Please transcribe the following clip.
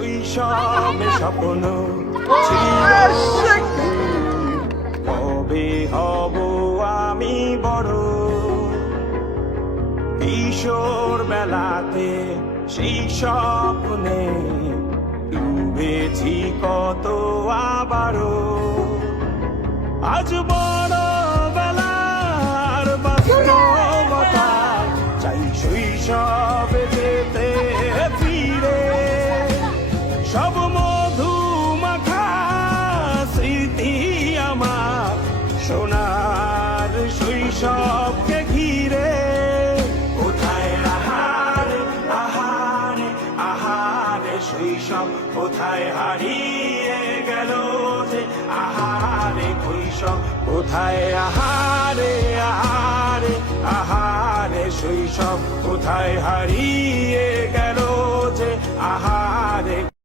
শৈশবে স্বপ্ন ছিল কবে হব আমি বড়। কিশোর বেলাতে সেই স্বপ্নে ডুবেছি কত আবারও। আজ বড় বেলার বাস্তবতা চাই শৈশবে যেতে ফিরে। সব মধু মাখা স্মৃতি আমার সোনার শৈশবকে ঘিরে। কোথায় আহারে আহারে আহারে শৈশব কোথায় হারিয়ে গেল যে আহারে শৈশব কোথায় আহারে আহারে আহারে শৈশব কোথায় হারিয়ে গেল যে আহারে।